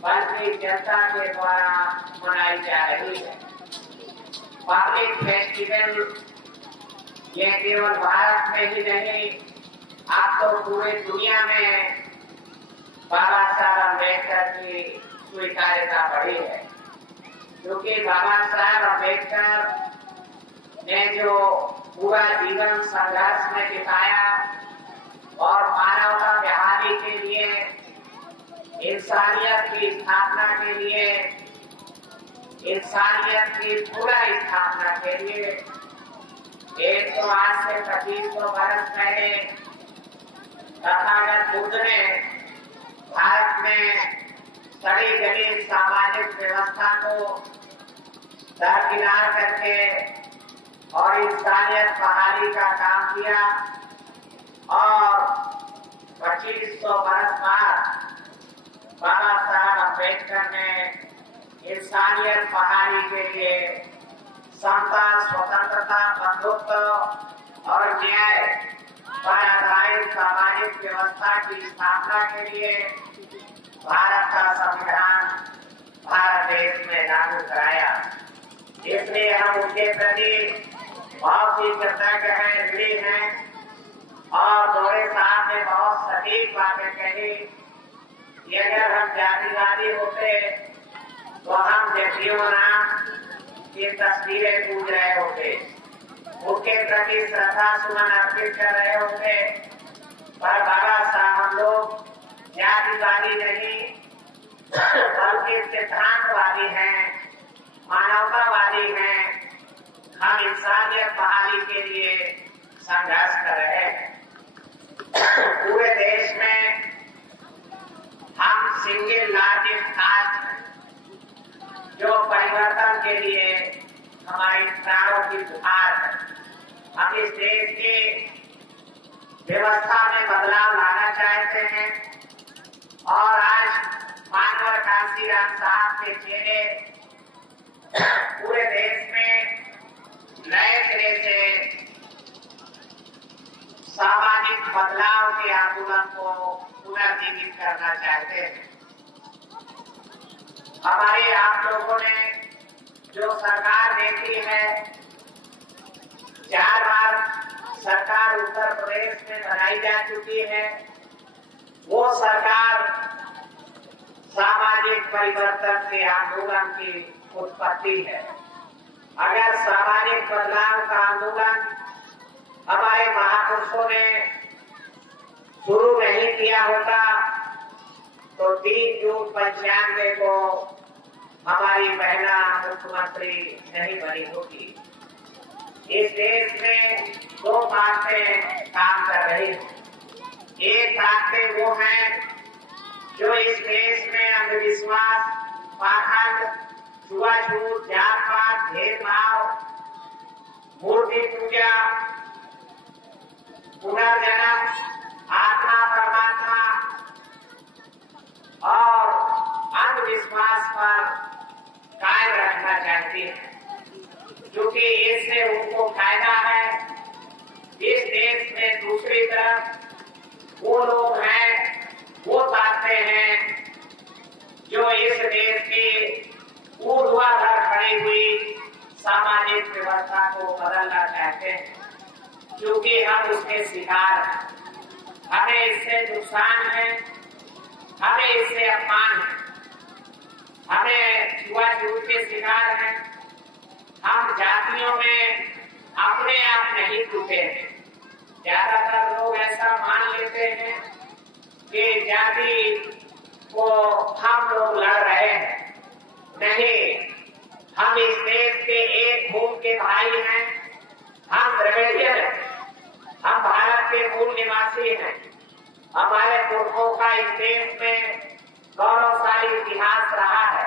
बल्कि जनता के द्वारा मनाई जा रही है। पब्लिक फेस्टिवल ये केवल भारत में ही नहीं, अब तो पूरे दुनिया में बाबा साहब अम्बेडकर की स्वीकार्यता बढ़ी है, क्योंकि बाबा साहब अम्बेडकर ने जो पूरा जीवन संघर्ष में बिताया और मानवता बहाली के लिए, इंसानियत की स्थापना के लिए, इंसानियत की पूरा स्थापना के लिए, एक तो आज से 2500 वर्ष पहले तथागत बुद्ध ने भारत में सड़ी गली सामाजिक व्यवस्था को दरकिनार करके और इंसानियत बहाली का काम किया और 2500 वर्ष बाद बाबा साहब अम्बेडकर ने इंसानियत बहाली के लिए समता, स्वतंत्रता, बंधुत्व और न्याय पर आधारित सामाजिक व्यवस्था की स्थापना के लिए भारत का संविधान भारत देश में लागू कराया। इसलिए हम उनके प्रति बहुत ही कृतज्ञ हैं, ऋणी हैं और दोहरे साहब ने बहुत सटीक बातें कही कि अगर हम जातिवादी होते तो हम जतियों नाम की तस्वीरें पूज रहे होते, उनके प्रति श्रद्धा सुमन अर्पित कर रहे होते। पर बाबा साहब हम लोग जातिवादी नहीं बल्कि सिद्धांतवादी हैं, मानवतावादी हैं। हम इंसानियत बहाली के लिए संघर्ष कर रहे हैं। पूरे देश में हम सिंगल लार्जेस्ट कास्ट जो परिवर्तन के लिए हमारी प्राणों की पुकार है। हम इस देश की व्यवस्था में बदलाव लाना चाहते हैं और आज मानवर कांशीराम साहब के चेहरे पूरे देश में नए सिरे से सामाजिक बदलाव के आंदोलन को पुनर्जीवित करना चाहते हैं। हमारे आप लोगों ने जो सरकार देखी है, 4 बार सरकार उत्तर प्रदेश में बनाई जा चुकी है, वो सरकार सामाजिक परिवर्तन के आंदोलन की उत्पत्ति है। अगर सामाजिक बदलाव का आंदोलन हमारे महापुरुषों ने शुरू नहीं किया होता तो 3 जून 95 को हमारी महिला मुख्यमंत्री नहीं बनी होती। इस देश में 2 ताकतें काम कर रही हैं। एक ताकतें वो हैं जो इस देश में अंधविश्वास, पाखंड, छुआछूत, जात पात, भेदभाव, मूर्ति पूजा, पुनर्जन्म, आत्मा परमात्मा और अंधविश्वास पर कायम रखना चाहती है, क्योंकि इससे उनको फायदा है। इस देश में दूसरी तरफ वो लोग हैं, वो ताकतें हैं जो इस देश की ऊर्ध्वाधर खड़ी हुई सामाजिक व्यवस्था को बदलना चाहते हैं, क्योंकि हम उसके शिकार हैं। हमें इससे नुकसान है, हमें इससे अपमान है, हमें छुआछूत के शिकार हैं। हम जातियों में अपने आप नहीं टूटे हैं। ज्यादातर लोग ऐसा मान लेते हैं कि जाति को हम लोग लड़ रहे हैं। नहीं, हम इस देश के एक भूमि के भाई हैं, हम द्रविड़ियन हैं, हम भारत के मूल निवासी हैं। हमारे पुरखों का इस देश में गौरवशाली इतिहास रहा है।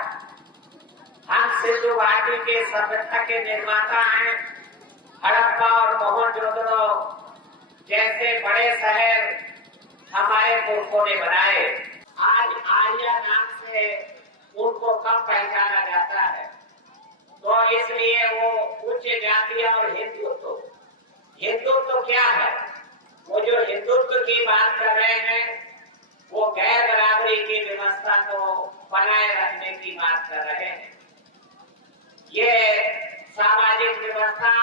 हम सिंधु घाटी के सभ्यता के निर्माता हैं। हड़प्पा और मोहनजोदड़ो जैसे बड़े शहर हमारे पुरखों ने बनाए। आज आर्य नाम से उनको कम पहचाना जाता है, तो इसलिए वो उच्च जाति और हिंदुत्व क्या है? वो जो हिंदुत्व की बात कर रहे हैं वो गैर बराबरी की व्यवस्था व्यवस्था को बनाए रखने की बात कर रहे हैं। ये सामाजिक व्यवस्था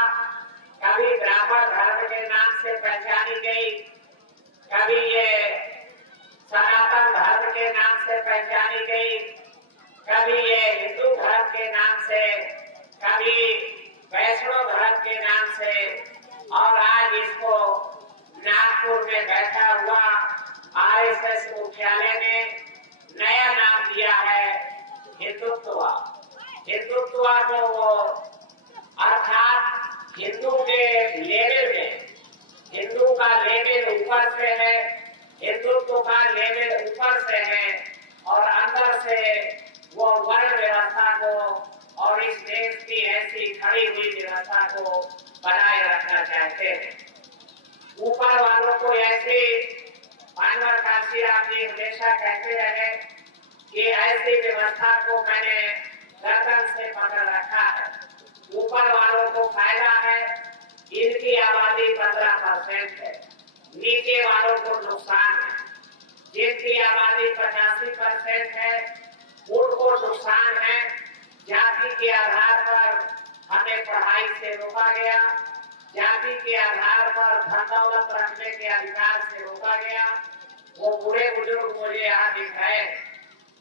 कभी ब्राह्मण धर्म के नाम से पहचानी गई, कभी ये सनातन धर्म के नाम से पहचानी गई, कभी ये हिंदू धर्म के नाम से, कभी वैष्णव धर्म के नाम से, और आज इसको नागपुर में बैठा हुआ आरएसएस मुख्यालय ने नया नाम दिया है हिंदुत्व। हिंदुत्व को वो अर्थात हिंदू के लेवल में, हिंदू का लेवल ऊपर से है, हिंदुत्व का लेवल ऊपर से है, और अंदर से वो वर्ण व्यवस्था को और इस देश की ऐसी खड़ी हुई व्यवस्था को बनाए रखना चाहते हैं। ऊपर वालों को ऐसे मानवर काशीराम जी हमेशा कहते रहे कि ऐसी व्यवस्था को मैंने गर्दन से पकड़ रखा है। ऊपर वालों को फायदा है, इनकी आबादी 15% है, नीचे वालों को नुकसान है। जिनकी आबादी 85% है उनको नुकसान है। जाति के आधार पर हमें पढ़ाई से रोका गया, जाति के आधार पर धन दौलत रखने के अधिकार से रोका गया। वो बूढ़े बुजुर्ग मुझे यहाँ दिख रहे,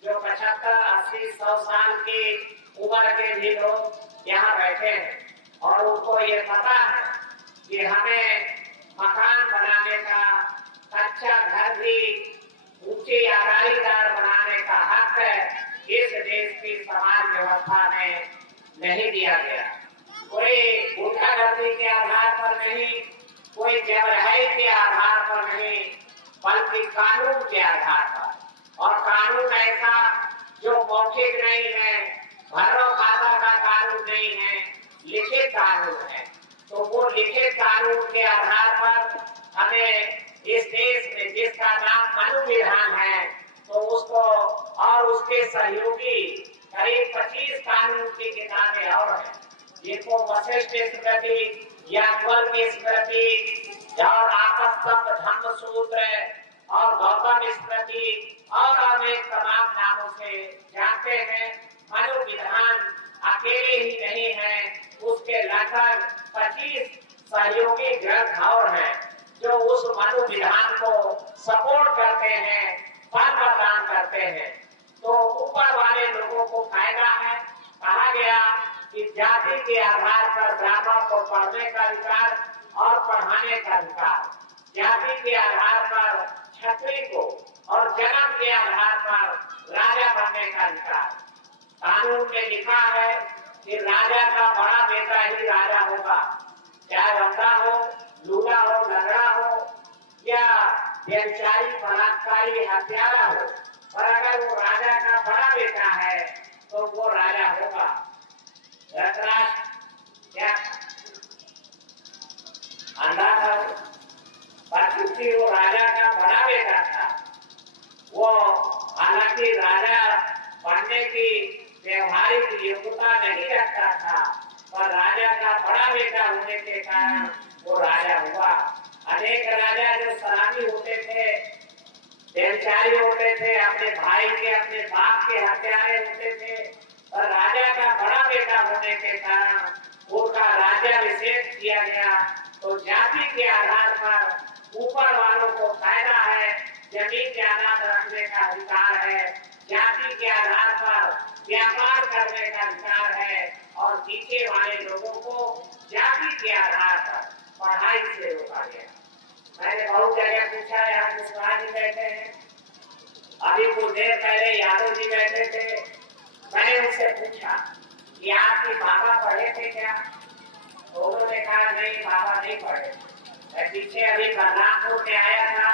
जो 75, 80, 100 साल की उम्र के भी लोग यहाँ बैठे हैं, और उनको ये पता है कि हमें मकान बनाने का, कच्चा घर भी ऊंची आबादीदार बनाने का हक इस देश की समाज व्यवस्था में नहीं दिया गया। कोई गुंडागर्दी के आधार पर नहीं, कोई जबरदस्ती के आधार पर नहीं, बल्कि कानून के आधार पर। और कानून ऐसा जो मौखिक नहीं है, भरो खाता का कानून नहीं है, लिखित कानून है। तो वो लिखित कानून के आधार पर हमें इस देश में, जिसका नाम संविधान है, तो उसको और उसके सहयोगी करीब 25 कानून की किताबें और हैं, जिनको वशिष्ठ स्मृति, याज्ञवल्क्य की स्मृति और आपस्तंभ धम्मसूत्र और गौतम स्मृति और अनेक तमाम नामों से जानते हैं। मनोविधान अकेले ही नहीं है, उसके लगभग 25 सहयोगी ग्रंथ और हैं जो उस मनोविधान को सपोर्ट करते हैं, फल प्रदान करते हैं। तो ऊपर वाले लोगों को फायदा है। कहा गया कि जाति के आधार पर ब्राह्मण को पढ़ने का अधिकार और पढ़ाने का अधिकार, जाति के आधार पर क्षत्रिय को और जन्म के आधार पर राजा बनने का अधिकार। कानून में लिखा है कि राजा का बड़ा बेटा ही राजा होगा, चाहे अंधा हो, लूला हो, लंगड़ा हो या व्यभिचारी, बलात्कारी, हत्यारा हो, और अगर वो राजा का बड़ा बेटा है तो वो राजा होगा। धृतराष्ट्र क्या अंधा था, पर क्योंकि वो राजा का बड़ा बेटा था, वो हालांकि राजा बनने की व्यवहारिक योग्यता नहीं रखता था, पर राजा का बड़ा बेटा होने के कारण वो राजा हुआ। अनेक राजा जो सलामी होते थे, व्यभिचारी होते थे, अपने भाई के, अपने बाप के हत्यारे होते थे, और राजा का बड़ा बेटा होने के कारण उनका राज्याभिषेक किया गया। तो जाति के आधार पर ऊपर वालों को फायदा है, जमीन जायदाद रखने का अधिकार है, जाति के आधार पर व्यापार करने का अधिकार है, और नीचे वाले लोगों को जाति के आधार पर पढ़ाई से रोका गया। मैंने बहुत जगह पूछा, यहाँ कुशवाहा जी बैठे हैं, अभी कुछ देर पहले यादव जी बैठे थे, मैंने उनसे पूछा कि आपके बाबा पढ़े थे क्या? तो उन्होंने कहा नहीं, बाबा नहीं पढ़े। मैं पीछे अभी बलरामपुर में आया था,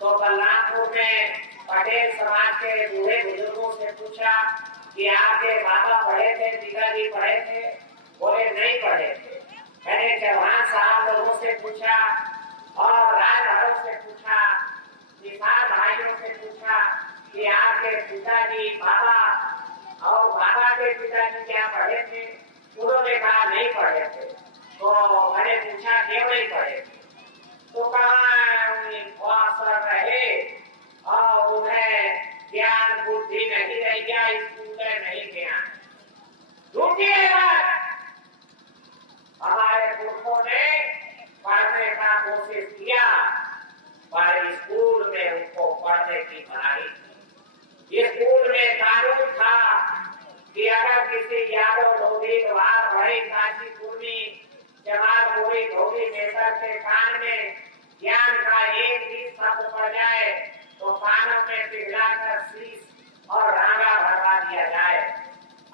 तो बलरामपुर में पटेल समाज के बूढ़े बुजुर्गों से पूछा कि आपके बाबा पढ़े थे, पिताजी पढ़े थे? बोले नहीं पढ़े थे। मैंने चौहान साहब लोगों से पूछा और राजभरों से पूछा, किसान भाइयों से पूछा कि आपके पिताजी, बाबा और बाबा के पिताजी क्या पढ़े थे? उन्होंने कहा नहीं पढ़े थे। तो मैंने पूछा क्यों नहीं पढ़े थे? तो कहा रहे और उन्हें ज्ञान बुद्धि बुद्धि नहीं रह गया, स्कूल में नहीं गया। दूसरी बात, हमारे पुरखों ने पढ़ने का कोशिश किया पर स्कूल में उनको पढ़ने की मनाही थी। स्कूल में कानून था कि अगर किसी यादव लोधी वार भरी काशी पूर्णी जमात पूरी धोबी नेतर के कान में ज्ञान का एक भी शब्द पड़ जाए तो कानों में पिघलाकर शीश और रांगा भरवा दिया जाए।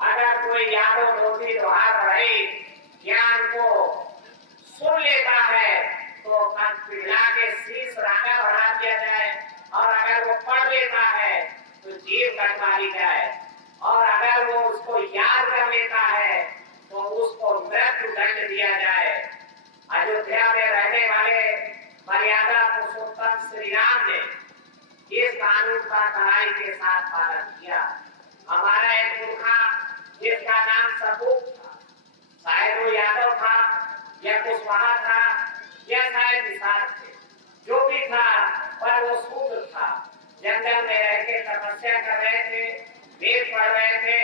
अगर कोई यादव लोधी वार भरी ज्ञान को सुन लेता है तो पिघला के शीश रांगा भरा दिया जाए, और अगर वो पढ़ लेता है तो जीव कटवा ली जाए, और अगर वो उसको याद कर लेता है तो उसको मृत्यु दंड दिया जाए। अयोध्या में रहने वाले मर्यादा पुरुषोत्तम श्री राम ने इस कानून का कड़ाई के साथ पालन किया। हमारा एक पुरखा जिसका नाम सबूत था, शायद वो यादव था या कुशवाहा था या शायद निषाद थे, जो भी था पर वो शूद्र था। जंगल में रह के तपस्या कर रहे थे, वेद पढ़ रहे थे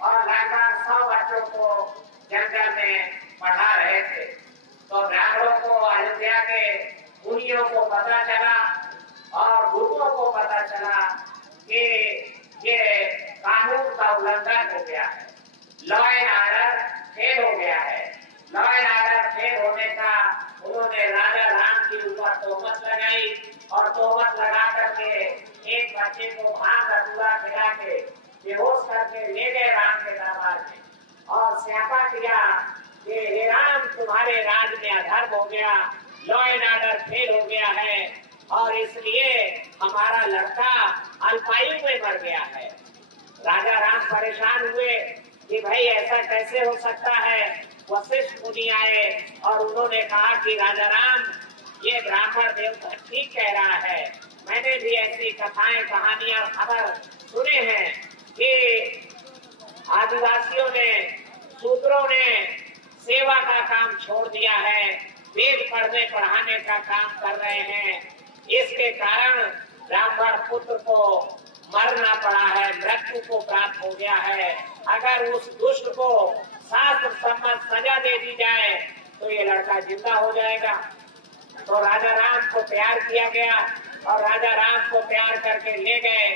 और लगभग 100 बच्चों को जंगल में पढ़ा रहे थे। तो ब्राह्मणों को, अयोध्या के मुनियों को पता चला और गुरुओं को पता चला कि ये कानून का उल्लंघन हो गया है, लॉ एंड ऑर्डर फेल हो गया है। लॉ एंड ऑर्डर फेल होने का उन्होंने राजा राम के ऊपर तोहमत लगाई और तोहमत लगा करके एक बच्चे को भांग अधूरा खिला के बेहोश करके ले गए राम के दरबार में और स्यापा किया कि हे राम, तुम्हारे राज में अधर्म हो गया, लॉ एंड ऑर्डर फेल हो गया है और इसलिए हमारा लड़का अल्पायु में मर गया है। राजा राम परेशान हुए कि भाई ऐसा कैसे हो सकता है। वशिष्ठ मुनि आए और उन्होंने कहा कि राजा राम, ये ब्राह्मण देवता ठीक कह रहा है। मैंने भी ऐसी कथाएं, कहानियां, खबर सुने हैं कि आदिवासियों ने, शूद्रों ने सेवा का काम छोड़ दिया है, वेद पढ़ने पढ़ाने का काम कर रहे हैं। इसके कारण ब्राह्मण पुत्र को मरना पड़ा है, मृत्यु को प्राप्त हो गया है। अगर उस दुष्ट को शास्त्र सम्मत सजा दे दी जाए तो ये लड़का जिंदा हो जाएगा। तो राजा राम को तैयार किया गया और राजा राम को तैयार करके ले गए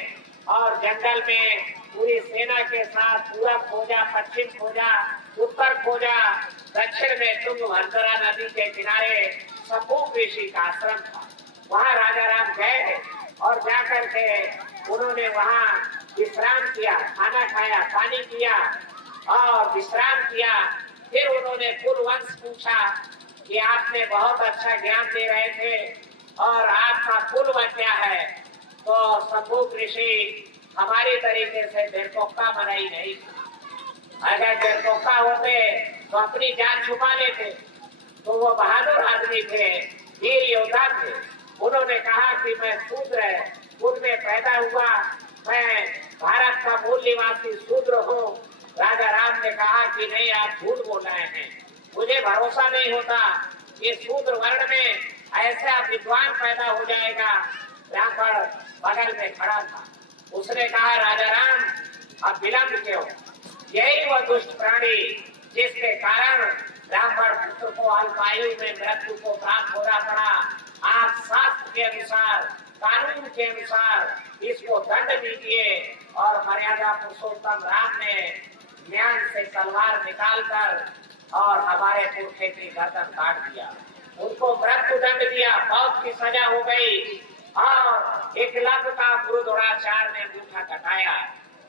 और जंगल में पूरी सेना के साथ पूरब खोजा, पश्चिम खोजा, उत्तर खोजा, दक्षिण में तुंगभद्रा नदी के किनारे सबूत ऋषि का आश्रम था। वहाँ राजा राम गए और जाकर के उन्होंने वहाँ विश्राम किया, खाना खाया, पानी पिया और विश्राम किया। फिर उन्होंने कुलवंश पूछा कि आपने बहुत अच्छा ज्ञान दे रहे थे और आपका कुल क्या है। तो सबूत ऋषि हमारी तरीके से बेरपोका मनाई नहीं। अगर बेरपोका होते तो अपनी जान छुपा लेते। तो वो बहादुर आदमी थे, वीर योद्धा थे। उन्होंने कहा कि मैं शूद्र कुल में पैदा हुआ, मैं भारत का मूल निवासी शूद्र हूँ। राजा राम ने कहा कि नहीं, आप झूठ बोल रहे हैं, मुझे भरोसा नहीं होता कि शूद्र वर्ण में ऐसा विद्वान पैदा हो जाएगा। ब्राह्मण बगल में खड़ा था, उसने कहा राजा राम, अब विलंब क्यों? यही वह दुष्ट प्राणी जिसके कारण ब्राह्मण पुत्र को अल्पायु में मृत्यु को प्राप्त होना पड़ा। आप शास्त्र के अनुसार, कानून के अनुसार इसको दंड दीजिए। और मर्यादा पुरुषोत्तम राम ने ज्ञान से तलवार निकालकर और हमारे पुरखे की गर्दन काट दिया, उनको मृत्यु दंड दिया, मौत की सजा हो गई। और एकलव्य का गुरु द्रोणाचार्य ने अंगूठा कटाया।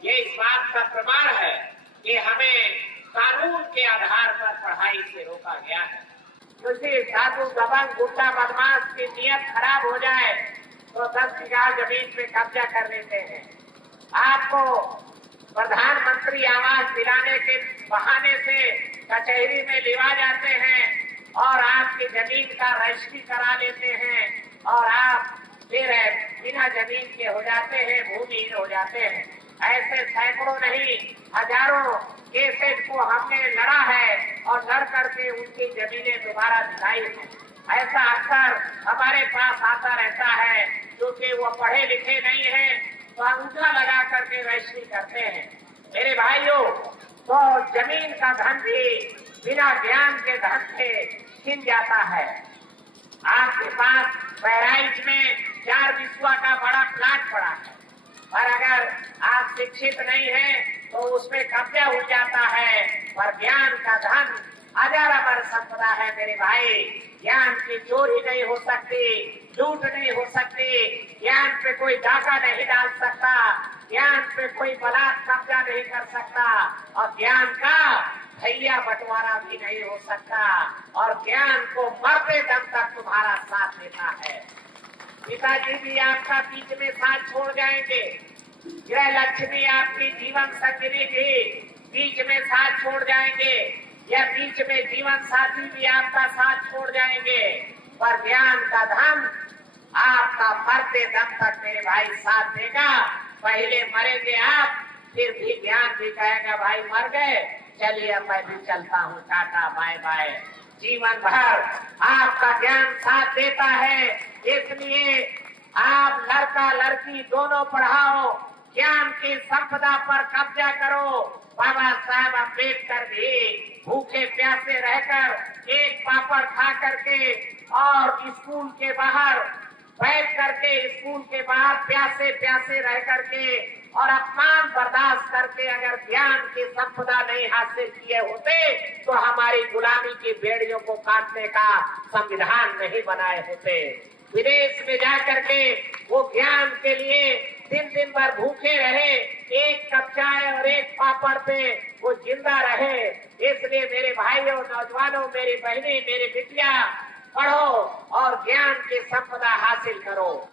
ये इस बात का प्रमाण है कि हमें कानून के आधार पर पढ़ाई से रोका गया है। किसी साधु दबंग गुंडा बदमाश की नियत खराब हो जाए तो 10 बीघा जमीन पे कब्जा कर लेते हैं। आपको प्रधानमंत्री आवास दिलाने के बहाने से कचहरी में लिवा जाते हैं और आपकी जमीन का रजिस्ट्री करा लेते हैं और आप फिर बिना जमीन के हो जाते हैं, भूमिहीन हो जाते हैं। ऐसे सैकड़ों नहीं, हजारों केसेस को हमने लड़ा है और लड़ करके उनकी जमीनें दोबारा दिलाई है। ऐसा अक्सर हमारे पास आता रहता है, क्योंकि वो पढ़े लिखे नहीं है, तो अंगूठा लगा करके वैश्वी करते हैं। मेरे भाइयों, तो जमीन का धन भी बिना ज्ञान के धन से छिन जाता है। आपके पास बहराइच में 4 बिस्वा का बड़ा प्लाट पड़ा है, पर अगर आप शिक्षित नहीं हैं तो उसमें कब्जा हो जाता है। पर ज्ञान का धन अजर अमर संपदा है मेरे भाई। ज्ञान की चोरी नहीं हो सकती, लूट नहीं हो सकती, ज्ञान पे कोई डाका नहीं डाल सकता, ज्ञान पे कोई बलात् कब्जा नहीं कर सकता, और ज्ञान का भैया बंटवारा भी नहीं हो सकता, और ज्ञान को मरते दम तक तुम्हारा साथ देता है। पिताजी भी आपका बीच में साथ छोड़ जाएंगे, गृह लक्ष्मी आपकी जीवन संगिनी भी बीच में साथ छोड़ जाएंगे, या बीच में जीवन साथी भी आपका साथ छोड़ जाएंगे, पर ज्ञान का धन आपका मरते दम तक मेरे भाई साथ देगा। पहले मरेंगे आप, फिर भी ज्ञान भी कहेगा भाई मर गए, चलिए अब मैं भी चलता हूँ, टाटा बाय बाय। जीवन भर आपका ज्ञान साथ देता है, इसलिए आप लड़का लड़की दोनों पढ़ाओ, ज्ञान की संपदा पर कब्जा करो। बाबा साहब अम्बेडकर भी भूखे प्यासे रहकर एक पापड़ खा करके और स्कूल के बाहर बैठ करके, स्कूल के बाहर प्यासे प्यासे रह करके और अपमान बर्दाश्त करके अगर ज्ञान की संपदा नहीं हासिल किए होते तो हमारी गुलामी की बेड़ियों को काटने का संविधान नहीं बनाए होते। विदेश में जाकर के वो ज्ञान के लिए दिन दिन भर भूखे रहे, एक कप चाय और एक पापड़ पे वो जिंदा रहे। इसलिए मेरे भाइयों, नौजवानों, मेरी बहनें, मेरी बिटिया, पढ़ो और ज्ञान की संपदा हासिल करो।